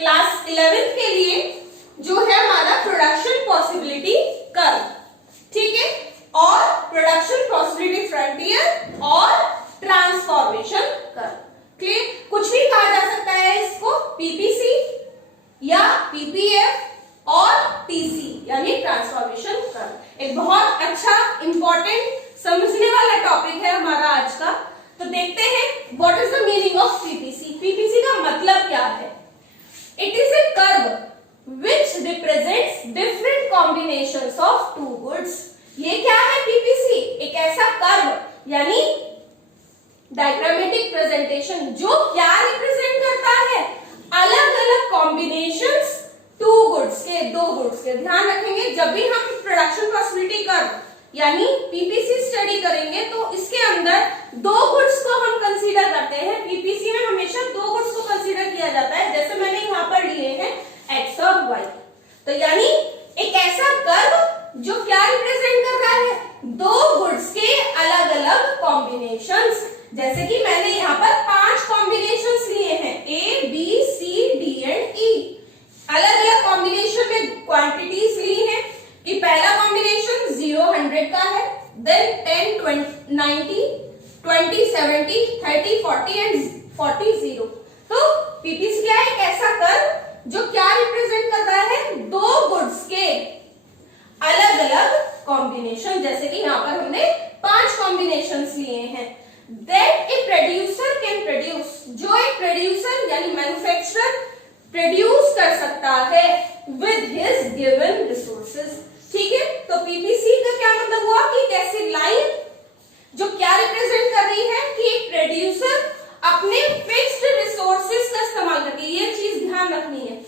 Class 11th के लिए जो है हमारा प्रोडक्शन पॉसिबिलिटी कर्व, ठीक है, और प्रोडक्शन पॉसिबिलिटी फ्रंटियर और ट्रांसफॉर्मेशन कर्व। क्लियर? कुछ भी कहा जा सकता है इसको पीपीसी या पीपीएफ और टीसी यानी ट्रांसफॉर्मेशन कर्व। एक बहुत अच्छा इंपॉर्टेंट समझने वाला टॉपिक है हमारा आज का। तो देखते हैं what is the meaning of PPC. PPC का मतलब क्या है? It is a curve which represents different combinations of two goods. ये क्या है पीपीसी? एक ऐसा कर्व यानी डायग्रामेटिक प्रेजेंटेशन जो क्या रिप्रेजेंट करता है? अलग अलग कॉम्बिनेशंस टू गुड्स के, दो गुड्स के। ध्यान रखेंगे जब भी हम प्रोडक्शन पॉसिबिलिटी कर्व यानी पीपीसी स्टडी करेंगे तो इसके अंदर दो गुड्स को हम कंसीडर करते हैं। पीपीसी में हमेशा दो गुड्स को कंसीडर किया जाता है, जैसे मैंने यहाँ पर लिए हैं एक्स और वाई। तो यानी एक ऐसा कर्व जो क्या रिप्रेजेंट कर रहा है? दो गुड्स के अलग अलग कॉम्बिनेशंस। जैसे कि मैंने यहाँ पर 5 कॉम्बिनेशंस लिए हैं, A B C D and E. अलग अलग कॉम्बिनेशन में क्वांटिटीज ली हैं कि पहला कॉम्बिनेशन 0 100 का है, देन 10 90 20 70 30 40 एंड 40 0। तो पीपीसी क्या है? एक ऐसा कर्व जो क्या रिप्रेजेंट कर रहा है? दो गुड्स के अलग अलग कॉम्बिनेशन। जैसे कि यहाँ पर हमने 5 कॉम्बिनेशंस लिए हैं। That a producer can produce, जो एक प्रोड्यूसर यानी मैन्युफैक्चरर प्रोड्यूस कर सकता है with his given resources। ठीक है, तो पीपीसी का क्या मतलब हुआ कि एक ऐसी लाइन जो क्या रिप्रेजेंट कर रही है कि एक प्रोड्यूसर अपने फिक्स्ड रिसोर्सेज का इस्तेमाल करके, ये चीज ध्यान रखनी है,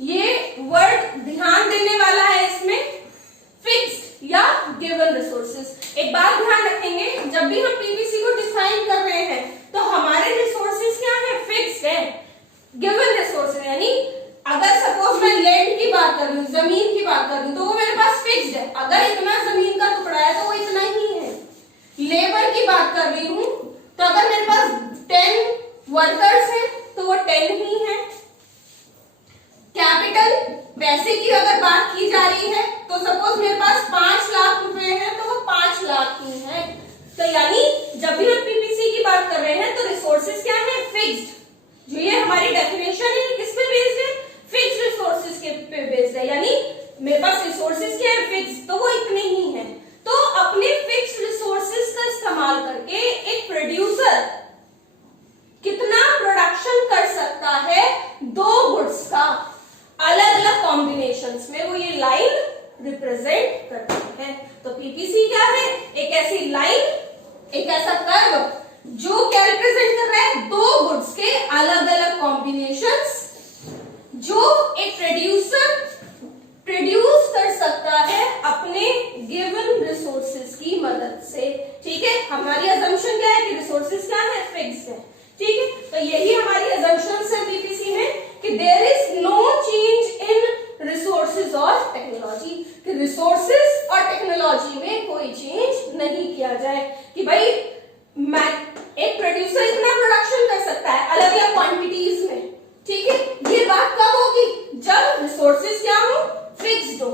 ये वर्ड ध्यान देने वाला है इसमें, फिक्स्ड या गिवन रिसोर्सेज। एक बात ध्यान रखेंगे, जब भी हम पीपीसी को डिफाइन कर रहे हैं तो हमारे रिसोर्सेज क्या है? फिक्स्ड है। गिवन रिसोर्सेज यानी अगर सपोज मैं लैंड की बात कर रही हूँ, जमीन की बात कर रही हूँ, तो वो मेरे पास फिक्स्ड है। अगर इतना जमीन का टुकड़ा है तो वो इतना ही है। लेबर की बात कर रही हूँ तो अगर मेरे पास 10 वर्कर्स हैं तो वो 10 ही है। कैपिटल पैसे की अगर बात की जा रही है तो सपोज मेरे पास 5 लाख रुपए हैं तो वो 5 लाख ही है। तो यानी जब भी हम पीपीसी की बात कर रहे हैं तो रिसोर्सेज क्या है? फिक्स्ड। जो ये हमारी डेफिनेशन है किस पे बेस्ड है? फिक्स्ड रिसोर्सेज के पे बेस्ड है। यानी मेरे पास रिसोर्सेज क्या है? फिक्स्ड, तो वो इतने ही है। तो अपने फिक्स्ड रिसोर्सेज का इस्तेमाल करके एक प्रोड्यूसर कितना प्रोडक्शन कर सकता है? दो गुड्स का अलग अलग कॉम्बिनेशंस में, वो ये लाइन रिप्रेजेंट करती है। तो पीपीसी क्या है? एक ऐसी लाइन, एक ऐसा कर्व जो क्या रिप्रेजेंट कर रहा है? दो गुड्स के अलग अलग कॉम्बिनेशंस जो एक प्रोड्यूसर प्रोड्यूस कर सकता है अपने गिवन रिसोर्सेज की मदद से। ठीक है, हमारी अजम्पशन क्या है कि रिसोर्सेज क्या है? फिक्स्ड है। ठीक है, तो यही हमारी अजम्पशंस है पीपीसी में कि there is no change in resources और टेक्नोलॉजी, कि रिसोर्सेज और टेक्नोलॉजी में कोई चेंज नहीं किया जाए कि भाई एक प्रोड्यूसर इतना प्रोडक्शन कर सकता है अलग अलग क्वांटिटीज में। ठीक है, ये बात कब होगी? जब रिसोर्सेज क्या हो? फिक्स्ड हो।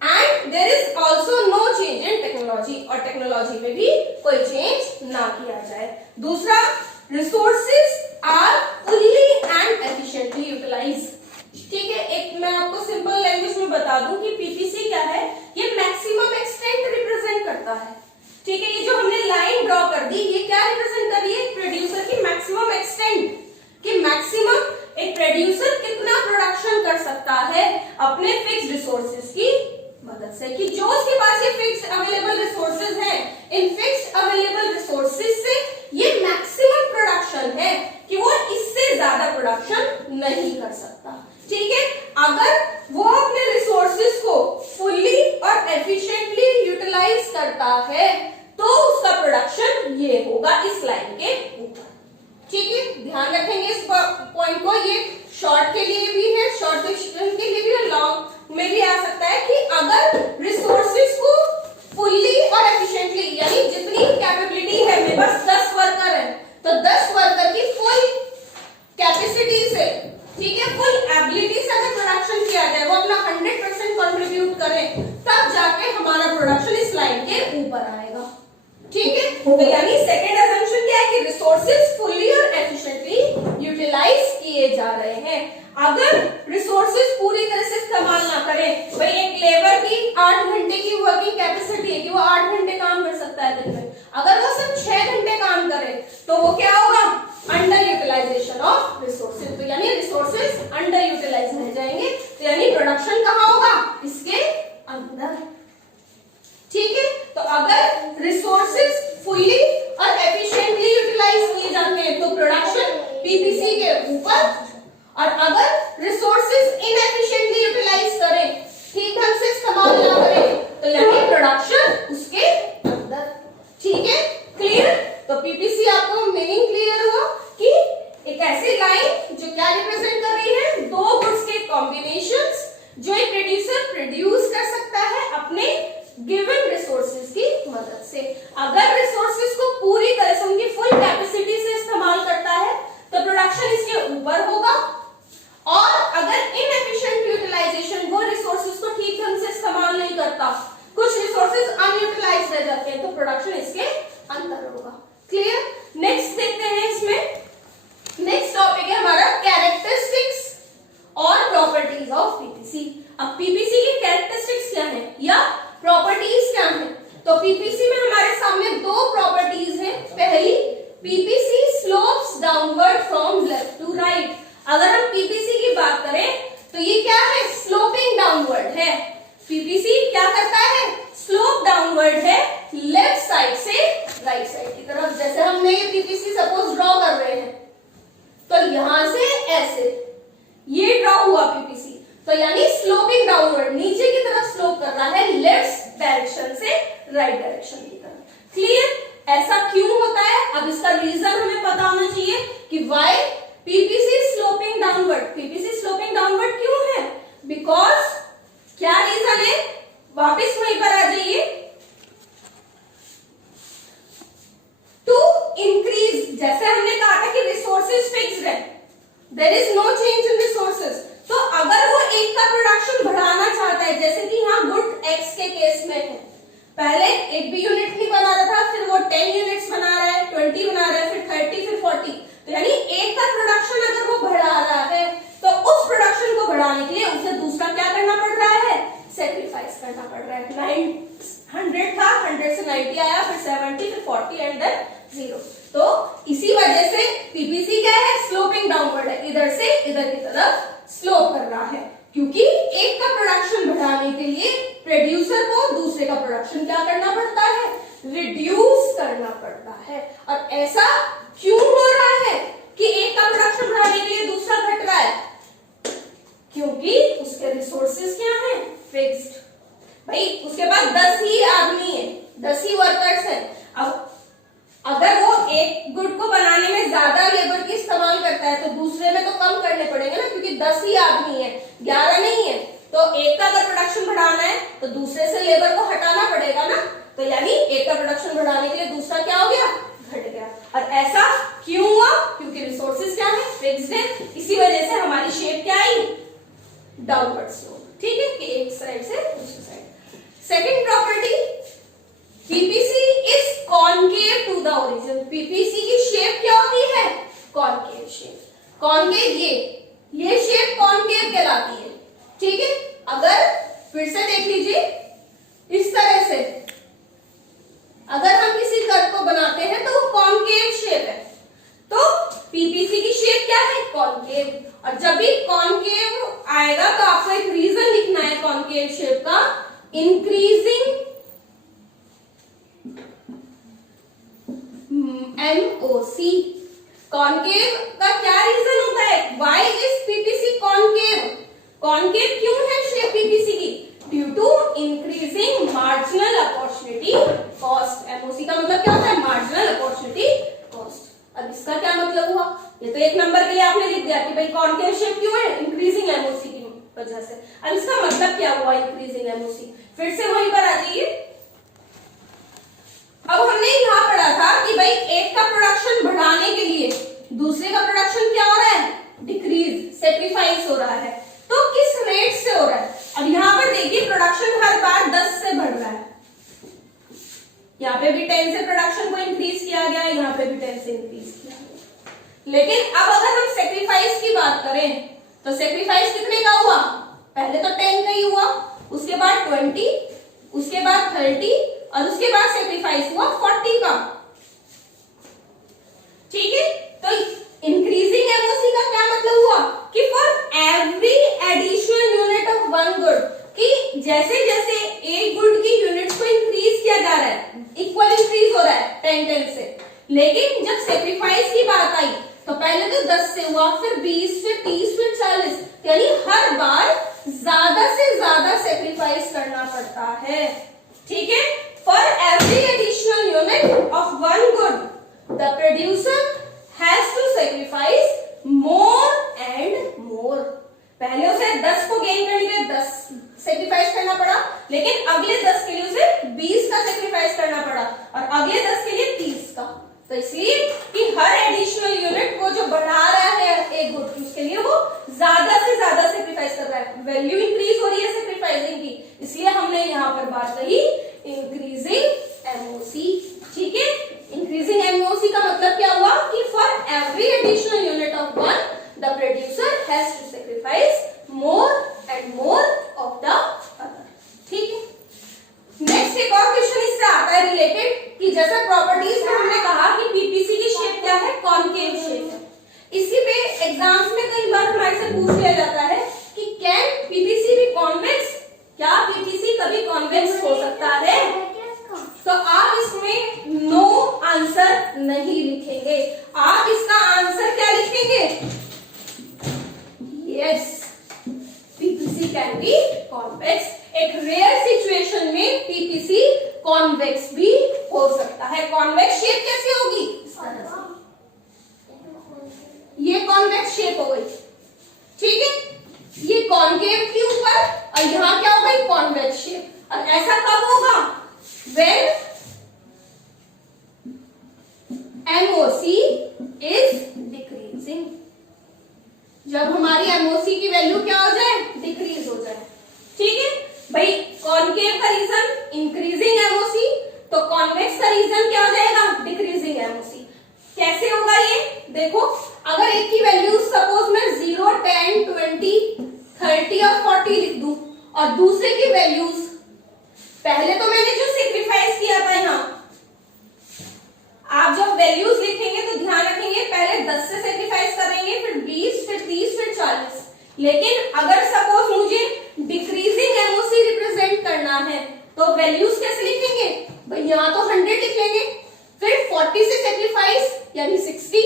And there is also no change in technology, और टेक्नोलॉजी में भी कोई चेंज ना किया जाए। दूसरा, resources are fully and efficiently utilised. ठीक है, एक मैं आपको सिंपल लैंग्वेज में बता दूं कि पीपीसी क्या है? ये मैक्सिमम एक्सटेंट रिप्रेजेंट करता है। ठीक है, ये जो हमने लाइन ड्रॉ कर दी, ये क्या रिप्रेजेंट कर रही है? प्रोड्यूसर की मैक्सिमम एक्सटेंट, कि मैक्सिमम एक प्रोड्यूसर कितना प्रोडक्शन कर सकता है अपने फिक्स्ड रिसोर्सेज की मदद से, कि जो उसके पास ये फिक्स्ड अवेलेबल रिसोर्सेज हैं, इन फिक्स्ड अवेलेबल रिसोर्सेज से ये मैक्सिमम प्रोडक्शन है कि वो इससे ज्यादा प्रोडक्शन नहीं कर सकता। ठीक है, अगर वो अपने रिसोर्सेज को फुल्ली और एफिशिएंटली यूटिलाइज करता है तो उसका प्रोडक्शन ये होगा इस लाइन के ऊपर। ठीक है, ध्यान रखेंगे इस पॉइंट को। ये शॉर्ट के लिए भी है, शॉर्ट डिस्टेंस के लिए भी और लॉन्ग में भी आ सकता है कि अगर रिसोर्सेज को फुल्ली और एफिशिएंटली, यानी जितनी कैपेबिलिटी है, मेरे पास 10 वर्कर है तो 10 वर्कर की फुल कैपेसिटी से, ठीक है, फुल अगर रिसोर्सेज पूरी तरह से इस्तेमाल ना करें, भाई एक लेबर की 8 घंटे की वर्किंग कैपेसिटी है कि वो 8 घंटे काम कर सकता है दिन में, अगर वो सिर्फ 6 घंटे काम करे तो वो क्या होगा, अंडर यूटिलाइजेशन ऑफ रिसोर्सेज। तो यानी रिसोर्सेज अंडर यूटिलाइज रह जाएंगे, तो यानी प्रोडक्शन कहाँ होगा, इसके अंदर। ठीक है, तो अगर रिसोर्सेज फुल्ली और एफिशिएंटली यूटिलाइज किए जाते हैं तो प्रोडक्शन पीपीसी के ऊपर, और अगर रिसोर्सेज इनएफिशिएंटली यूटिलाइज करें, ठीक ढंग से इस्तेमाल ना करें, तो यानी प्रोडक्शन उसके अंदर। ठीक है, क्लियर। तो पीपीसी आपको मीनिंग क्लियर हुआ कि एक ऐसी लाइन जो क्या रिप्रेजेंट कर रही है, दो गुड्स के कॉम्बिनेशंस जो एक प्रोड्यूसर प्रोड्यूस कर सकता है अपने गिवन रिसोर्सेज की मदद से। अगर रिसोर्सेज को पूरी तरह से उनकी फुल कैपेसिटी से इस्तेमाल करता है तो प्रोडक्शन इसके ऊपर होगा, और अगर इनएफिशिएंट यूटिलाइजेशन, वो रिसोर्सेज को ठीक ढंग से इस्तेमाल नहीं करता, कुछ रिसोर्सेज अनयूटिलाइज्ड रह जाते हैं, तो प्रोडक्शन इसके अंदर होगा। क्लियर। नेक्स्ट देखते हैं, इसमें नेक्स्ट टॉपिक है हमारा कैरेक्टरिस्टिक्स और प्रॉपर्टीज ऑफ पीपीसी। अब पीपीसी की कैरेक्टरिस्टिक्स क्या है या प्रॉपर्टीज क्या है, तो पीपीसी में हमारे सामने दो प्रॉपर्टीज हैं। पहली, PPC slopes downward from left to right. अगर हम पीपीसी की बात करें तो ये क्या है, स्लोपिंग डाउनवर्ड है। पीपीसी क्या करता है, स्लोप डाउनवर्ड है लेफ्ट साइड से राइट साइड की तरफ। जैसे हमने ये पीपीसी सपोज ड्रॉ कर रहे हैं, तो यहां से ऐसे ये ड्रॉ हुआ पीपीसी, तो यानी स्लोपिंग डाउनवर्ड, नीचे की तरफ स्लोप कर रहा है लेफ्ट डायरेक्शन से राइट डायरेक्शन की तरफ। क्लियर। ऐसा क्यों होता है, अब इसका रीजन हमें पता होना चाहिए कि why PPC sloping downward. PPC sloping downward क्यों है, बिकॉज क्या रीजन है, वापस वहीं पर आ जाइए, टू इंक्रीज। जैसे हमने कहा था कि रिसोर्सेज फिक्स्ड है, there is no change in resources, तो अगर वो एक का प्रोडक्शन बढ़ाना चाहता है, जैसे कि यहाँ गुड एक्स के केस में है, पहले एक भी यूनिट नहीं बना रहा था, फिर वो 10 यूनिट्स बना रहा है, 20 बना रहा है, फिर 30, फिर 40, तो यानी एक का प्रोडक्शन अगर वो बढ़ा रहा है तो उस प्रोडक्शन को बढ़ाने के लिए उसे दूसरा क्या करना पड़ रहा है, सेक्रीफाइस करना पड़ रहा है। 900 था, 100 से 90 आया, फिर 70, फिर 40 एंड देन 0। तो इसी वजह से पीपीसी क्या है, स्लोपिंग डाउनवर्ड है, इधर से इधर की तरफ स्लोप कर रहा है, क्योंकि एक का प्रोडक्शन बढ़ाने के लिए प्रोड्यूसर को दूसरे का प्रोडक्शन क्या करना पड़ता है, रिड्यूस करना पड़ता है। और ऐसा क्यों हो रहा है कि एक का प्रोडक्शन बढ़ाने के लिए दूसरा घट रहा है, क्योंकि उसके रिसोर्सेज क्या हैं, फिक्स्ड। भाई उसके पास 10 ही आदमी है, 10 ही वर्कर्स हैं। अब अगर वो एक गुड को बनाने में ज्यादा लेबर की इस्तेमाल करता है तो दूसरे में तो कम करने पड़ेंगे ना, क्योंकि 10 ही आदमी है, 11 नहीं है, तो एक का अगर प्रोडक्शन बढ़ाना है तो दूसरे से लेबर को हटाना पड़ेगा ना, तो यानी एक का प्रोडक्शन बढ़ाने के लिए दूसरा क्या हो गया, घट गया। और ऐसा क्यों हुआ, क्योंकि रिसोर्सेज क्या है, फिक्स्ड है, इसी वजह से हमारी शेप क्या आई, डाउनवर्ड स्लोप। ठीक है, कि एक साइड से दूसरी side. Second property, PPC is concave to the origin. PPC की शेप क्या होती है, कॉनकेव शेप। कॉनकेव, ये शेप कॉनकेव कहलाती है। ठीक है, अगर फिर से देख लीजिए, इस तरह से अगर हम किसी कर्व को बनाते हैं तो वो कॉनकेव शेप है, तो पीपीसी की शेप क्या है, कॉनकेव। और जब भी कॉनकेव आएगा तो आपको एक रीजन लिखना है कॉनकेव शेप का, इंक्रीजिंग एमओसी। कॉनकेव का क्या रीजन होता है, why is PPC concave. Concave क्यों है शेप पीपीसी की, due to increasing marginal opportunity cost. MOC का मतलब क्या होता है, मार्जिनल अपॉर्चुनिटी कॉस्ट। अब इसका क्या मतलब हुआ, ये तो एक नंबर के लिए आपने लिख दिया कि भाई कॉनकेव शेप क्यों है, इंक्रीजिंग एमओसी की वजह से। अब इसका मतलब क्या हुआ, इंक्रीजिंग एमओसी, फिर से वहीं पर आ जाइए। अब हमने यहाँ पढ़ा था कि भाई एक का प्रोडक्शन बढ़ाने के लिए दूसरे का प्रोडक्शन क्या हो रहा है, डिक्रीज, सेक्रीफाइस हो रहा है, तो किस रेट से हो रहा है। अब यहाँ पर देखिए प्रोडक्शन हर बार 10 से बढ़ रहा है, यहाँ पे भी 10 से प्रोडक्शन को इंक्रीज किया गया, यहाँ पे भी 10 से इंक्रीज किया गया। लेकिन अब अगर हम सेक्रीफाइस की बात करें तो सेक्रीफाइस कितने का हुआ? पहले तो 10 का ही हुआ, उसके बाद 20, उसके बाद 30 और उसके बाद सेक्रीफाइस हुआ 40 का। ठीक है, तो इंक्रीजिंग एमओसी का क्या मतलब हुआ कि for every additional unit of one good, कि जैसे जैसे एक गुड की यूनिट्स को इंक्रीज किया जा रहा है, इक्वल इंक्रीज हो रहा है 10 से, लेकिन जब सेक्रीफाइस की बात आई तो पहले तो 10 से हुआ, फिर 20, फिर 30, फिर 40, यानी हर बार ज्यादा से ज्यादा सेक्रीफाइस करना पड़ता है। ठीक है, for every additional unit of one good the producer has to sacrifice more and more. पहले उसे 10 को गेन करने के लिए 10 सेक्रीफाइस करना पड़ा, लेकिन अगले 10 के लिए उसे 20 का सेक्रीफाइस करना पड़ा और अगले 10 के लिए 30 का। तो इसलिए कि हर एडिशनल यूनिट को जो बढ़ा रहा है एक गुड, उसके लिए वो ज्यादा से ज्यादा सेक्रीफाइस कर रहा है, वैल्यू इंक्रीज हो रही है सेक्रीफाइसिंग की, इसलिए हमने यहाँ पर बात कही इंक्रीजिंग एमओसी। ठीक है, इंक्रीजिंग एमओसी का मतलब क्या हुआ कि for every additional unit of one the producer has to sacrifice more and more of the other. ठीक है, नेक्स्ट एक और क्वेश्चन इससे आता है रिलेटेड, कि जैसा प्रॉपर्टीज में हमने कहा कि पीपीसी की शेप क्या है, कॉनकेव शेप है। इसी पे एग्जाम्स में कई बार हमारे से पूछ लिया जाता है कि कैन पीपीसी भी कॉन्वेक्स, क्या पीपीसी कभी कॉन्वेक्स हो सकता है? तो आप इसमें नो आंसर नहीं लिखेंगे, आप इसका आंसर क्या लिखेंगे? Yes, PPC can be convex. एक रेयर सिचुएशन में पीपीसी कॉन्वेक्स भी हो सकता है। कॉन्वेक्स शेप कैसे होगी? इस तरह से, ये कॉन्वेक्स शेप हो गई। ठीक है, ये कॉनकेव के ऊपर और यहां क्या हो गई? Convex shape. और ऐसा कब होगा? व्हेन एमओसी इज डिक्रीजिंग, जब हमारी एमओसी की वैल्यू क्या हो जाए? डिक्रीज हो जाए। ठीक है भाई, कॉनकेव का रीजन इंक्रीजिंग एमओसी, तो कॉन्वेक्स का रीजन क्या हो जाएगा? Decreasing MOC. कैसे होगा ये? देखो, अगर एक की वैल्यू सपोज मैं 0, 10, 20, 30 और 40 लिख दूं और दूसरे की वैल्यूज, पहले तो मैंने जो सेक्रीफाइस किया था यहां, आप जब वैल्यूज लिखेंगे तो ध्यान रखेंगे पहले 10 से सेक्रीफाइस करेंगे, फिर 20, फिर 30, फिर 40। लेकिन अगर सपोज मुझे डिक्रीजिंग एमओसी रिप्रेजेंट करना है तो वैल्यूज कैसे लिखेंगे? भाई यहां तो 100 लिख लेंगे, फिर 40 से सेक्रीफाइस यानी 60,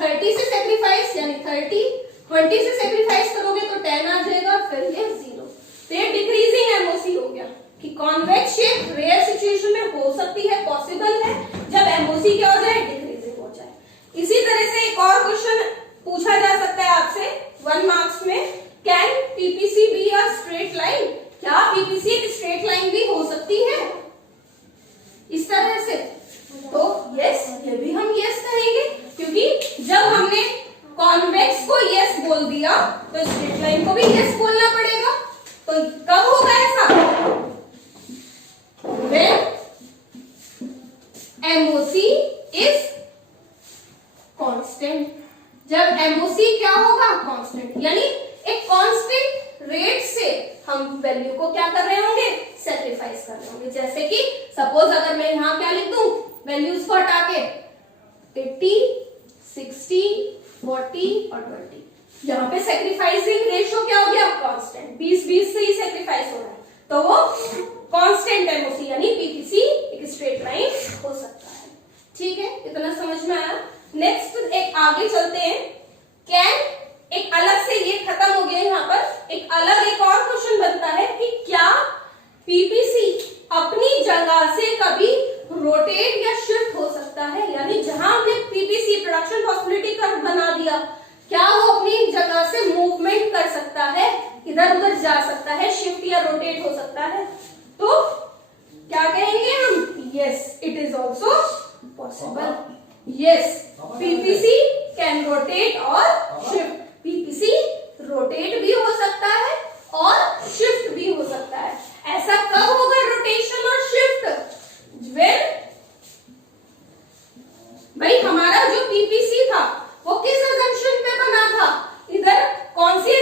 30 से सेक्रीफाइस यानी 30, 20 से सेक्रीफाइस करोगे तो 10 आ जाएगा, फिर ये 0। तो ये डिक्रीजिंग एमओसी हो गया कि कॉन्वेक्स शेप रेयर सिचुएशन में हो सकती है, पॉसिबल है, जब एमओसी क्या हो जाए? डिक्रीजिंग हो जाए। इसी तरह से एक और क्वेश्चन पूछा जा सकता है आपसे 1 मार्क्स में, can PPC be a straight line? क्या पीपीसी एक स्ट्रेट लाइन भी हो सकती है इस तरह से? तो यस, ये भी हम यस कहेंगे, क्योंकि जब हमने कॉन्वेक्स को यस बोल दिया तो स्ट्रेट लाइन को भी यस बोलना पड़ेगा। तो कब होगा ऐसा? When MOC is constant. जब एमओसी क्या होगा? कांस्टेंट, यानी एक कांस्टेंट रेट से हम वैल्यू को क्या कर रहे होंगे? सेक्रीफाइस कर रहे होंगे। जैसे कि सपोज अगर मैं यहां क्या लिख दूं वैल्यूज को हटा के 80, 60, 40 और 20, यहाँ पे सेक्रीफाइसिंग रेशियो क्या हो गया? कांस्टेंट। 20-20 से ही सेक्रीफाइस हो रहा है, तो वो कांस्टेंट एमओसी यानी पीपीसी एक स्ट्रेट लाइन हो सकता है। ठीक है, इतना समझ में आया? नेक्स्ट एक आगे चलते हैं। कैन, एक अलग से ये खत्म हो गया, यहाँ पर एक अलग एक और क्वेश्चन बनता है कि क्या पीपीसी अपनी जगह से कभी रोटेट या शिफ्ट हो सकता है? यानी जहां हमने पीपीसी प्रोडक्शन पॉसिबिलिटी कर्व बना दिया, क्या वो अपनी जगह से मूवमेंट कर सकता है, इधर उधर जा सकता है, शिफ्ट या रोटेट हो सकता है? तो क्या कहेंगे हम? Yes, it is also possible. Yes, PPC can rotate और शिफ्ट। पीपीसी रोटेट भी हो सकता है और शिफ्ट भी हो सकता है। ऐसा कब होगा रोटेशन और शिफ्ट? व्हेन भाई हमारा जो पीपीसी था वो किस असम्पशन पे बना था? इधर कौन सी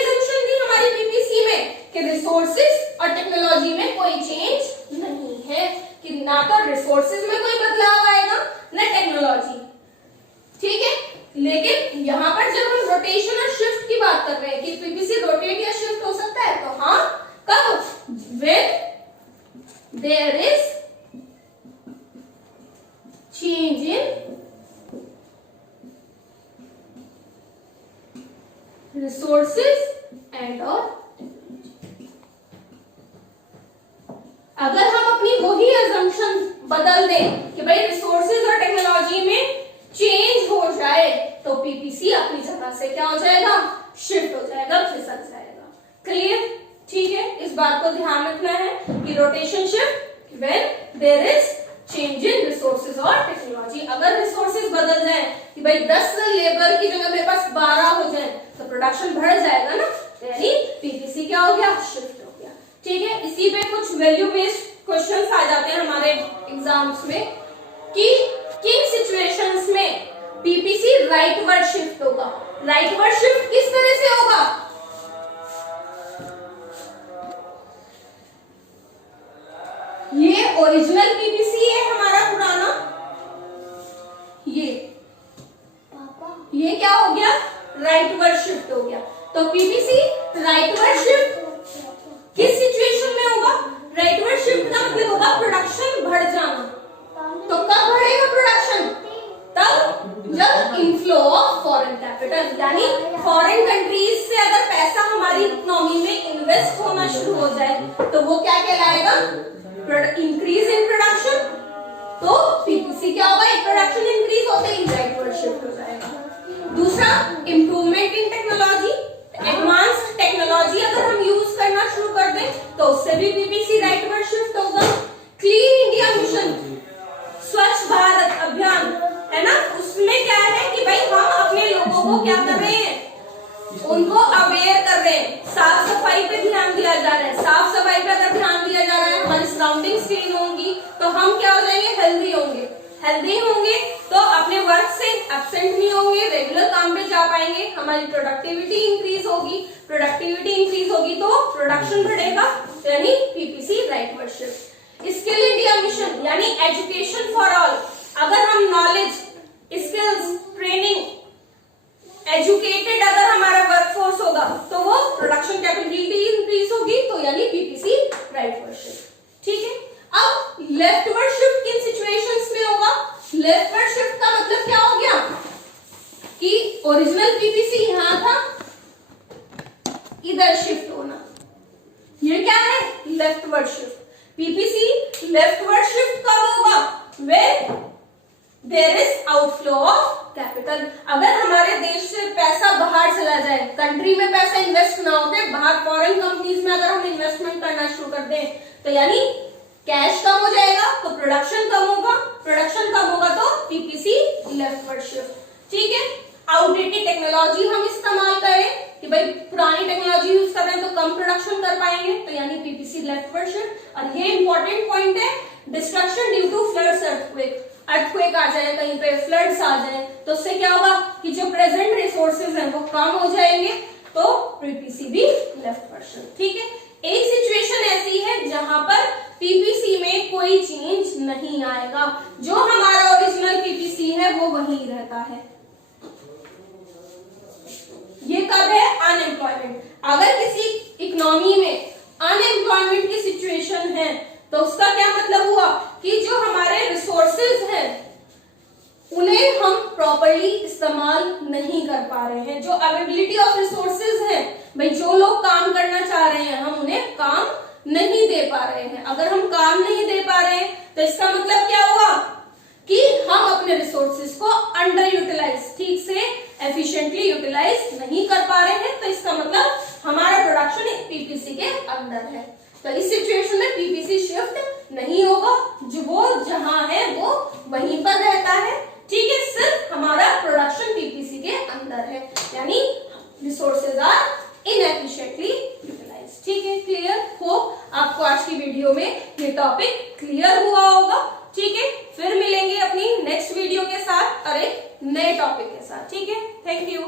रिसोर्सेज और टेक्नोलॉजी में कोई चेंज नहीं है, कि ना तो रिसोर्सेज में कोई बदलाव आएगा ना टेक्नोलॉजी, ठीक है। लेकिन यहाँ पर जब हम रोटेशन और शिफ्ट की बात कर रहे हैं कि पीपीसी रोटेट या शिफ्ट हो सकता है, तो हाँ, कब? when there is change in resources and or अगर हम अपनी वही assumption बदल दें कि भाई रिसोर्सेज और टेक्नोलॉजी में चेंज हो जाए, तो पीपीसी अपनी जगह से क्या हो जाएगा? शिफ्ट हो जाएगा, फिसल जाएगा। क्लियर? ठीक है, इस बात को ध्यान रखना है कि rotation shift when there is change in resources और टेक्नोलॉजी। अगर रिसोर्सेज बदल जाए कि भाई 10 लेबर की जगह मेरे पास 12 हो जाए, तो प्रोडक्शन बढ़ जाएगा ना, यानी पीपीसी क्या हो गया? शिफ्ट हो गया। ठीक है, इसी पे कुछ वैल्यू बेस्ड क्वेश्चंस आ जाते हैं हमारे एग्जाम्स में कि किन सिचुएशंस में पीपीसी राइटवर्ड शिफ्ट होगा। राइटवर्ड शिफ्ट किस तरह से होगा? ये ओरिजिनल पीपीसी है हमारा पुराना, ये क्या हो गया? राइटवर्ड शिफ्ट हो गया। तो पीपीसी राइटवर्ड शिफ्ट किस सिचुएशन में होगा? राइटवर्ड शिफ्ट का मतलब होगा प्रोडक्शन बढ़ जाना। तो कब बढ़ेगा प्रोडक्शन? तब जब इनफ्लो ऑफ फॉरेन कैपिटल, यानी फॉरेन कंट्रीज से अगर पैसा हमारी इकोनॉमी में इन्वेस्ट होना शुरू हो जाए, तो वो क्या कहलाएगा? Increase in production. तो पीपीसी क्या होगा? एक प्रोडक्शन इंक्रीज होते ही राइटवर्ड शिफ्ट हो जाएगा। दूसरा, improvement in technology, advanced technology अगर हम यूज करना शुरू कर दें, तो उससे भी पीपीसी राइटवर्ड शिफ्ट होगा। क्लीन इंडिया मिशन, स्वच्छ भारत अभियान है ना, उसमें क्या है कि भाई हम अपने लोगों को क्या कर रहे हैं? उनको अवेयर कर रहे हैं, साफ सफाई पे ध्यान दिया जा रहा है। साफ सफाई पे अगर ध्यान दिया जा रहा है, हमारी सराउंडिंग्स क्लीन होंगी, तो हम क्या हो जाएंगे? हेल्दी होंगे। हेल्दी होंगे तो अपने वर्क से एब्सेंट नहीं होंगे, रेगुलर काम पे जा पाएंगे, हमारी प्रोडक्टिविटी इंक्रीज होगी। प्रोडक्टिविटी इंक्रीज होगी तो प्रोडक्शन बढ़ेगा, यानी PPC rightward shift. Skill India mission यानी एजुकेशन फॉर ऑल, अगर हम नॉलेज, स्किल्स, ट्रेनिंग, एजुकेटेड अगर हमारा वर्कफोर्स होगा, तो वो प्रोडक्शन कैपेबिलिटी इंक्रीज होगी, तो यानी पीपीसी राइटवर्ड शिफ्ट। ठीक है, अब लेफ्टवर्ड शिफ्ट किन सिचुएशंस में होगा? लेफ्टवर्ड शिफ्ट का मतलब क्या हो गया कि ओरिजिनल पीपीसी यहां था, इधर शिफ्ट होना, ये क्या है? Leftward shift. PPC leftward shift कब होगा? When there is outflow of capital. अगर हमारे देश से पैसा बाहर चला जाए, कंट्री में पैसा इन्वेस्ट ना होकर बाहर फॉरेन कंपनीज में अगर हम इन्वेस्टमेंट करना शुरू कर दें, तो यानी कैश कम हो जाएगा, तो प्रोडक्शन कम होगा। प्रोडक्शन कम होगा तो पीपीसी लेफ्टवर्ड शिफ्ट। ठीक है, आउटडेटेड टेक्नोलॉजी हम इस्तेमाल करें कि भाई पुरानी टेक्नोलॉजी यूज कर रहे हैं तो कम प्रोडक्शन कर पाएंगे, तो यानी पीपीसी लेफ्टवर्ड शिफ्ट। और ये इंपॉर्टेंट पॉइंट है, destruction due to floods, earthquake आ जाए, कहीं पे फ्लड्स आ जाए, तो उससे क्या होगा कि जो प्रेजेंट रिसोर्सेज हैं वो कम हो जाएंगे, तो पीपीसी भी लेफ्टवर्ड शिफ्ट। ठीक है, एक सिचुएशन ऐसी है जहां पर पीपीसी में कोई चेंज नहीं आएगा, जो हमारा ओरिजिनल पीपीसी है वो वही रहता है। ये कब है? अनएम्प्लॉयमेंट। अगर किसी इकोनॉमी में अनएम्प्लॉयमेंट की सिचुएशन है, तो उसका क्या मतलब हुआ कि जो हमारे रिसोर्सेज हैं उन्हें हम प्रॉपर्ली इस्तेमाल नहीं कर पा रहे हैं। जो अवेलेबिलिटी ऑफ रिसोर्सेज है, भाई जो लोग काम करना चाह रहे हैं हम उन्हें काम नहीं दे पा रहे हैं। अगर हम काम नहीं दे पा रहे हैं तो इसका मतलब क्या हुआ कि हम अपने रिसोर्सेज को अंडर यूटिलाइज, ठीक से एफिशिएंटली यूटिलाइज नहीं कर पा रहे हैं, तो इसका मतलब हमारा प्रोडक्शन पीपीसी के अंदर है। तो इस सिचुएशन में पीपीसी शिफ्ट नहीं होगा, जो वो जहां है वो वहीं पर रहता है। ठीक है, सिर्फ हमारा प्रोडक्शन पीपीसी के अंदर है, यानी रिसोर्सेज आर इनएफिशिएंटली यूटिलाइज्ड। ठीक है, क्लियर? होप आपको आज की वीडियो में ये टॉपिक क्लियर हुआ होगा। ठीक है, फिर मिलेंगे अपनी नेक्स्ट वीडियो के साथ और एक नए टॉपिक के साथ। ठीक है, थैंक यू।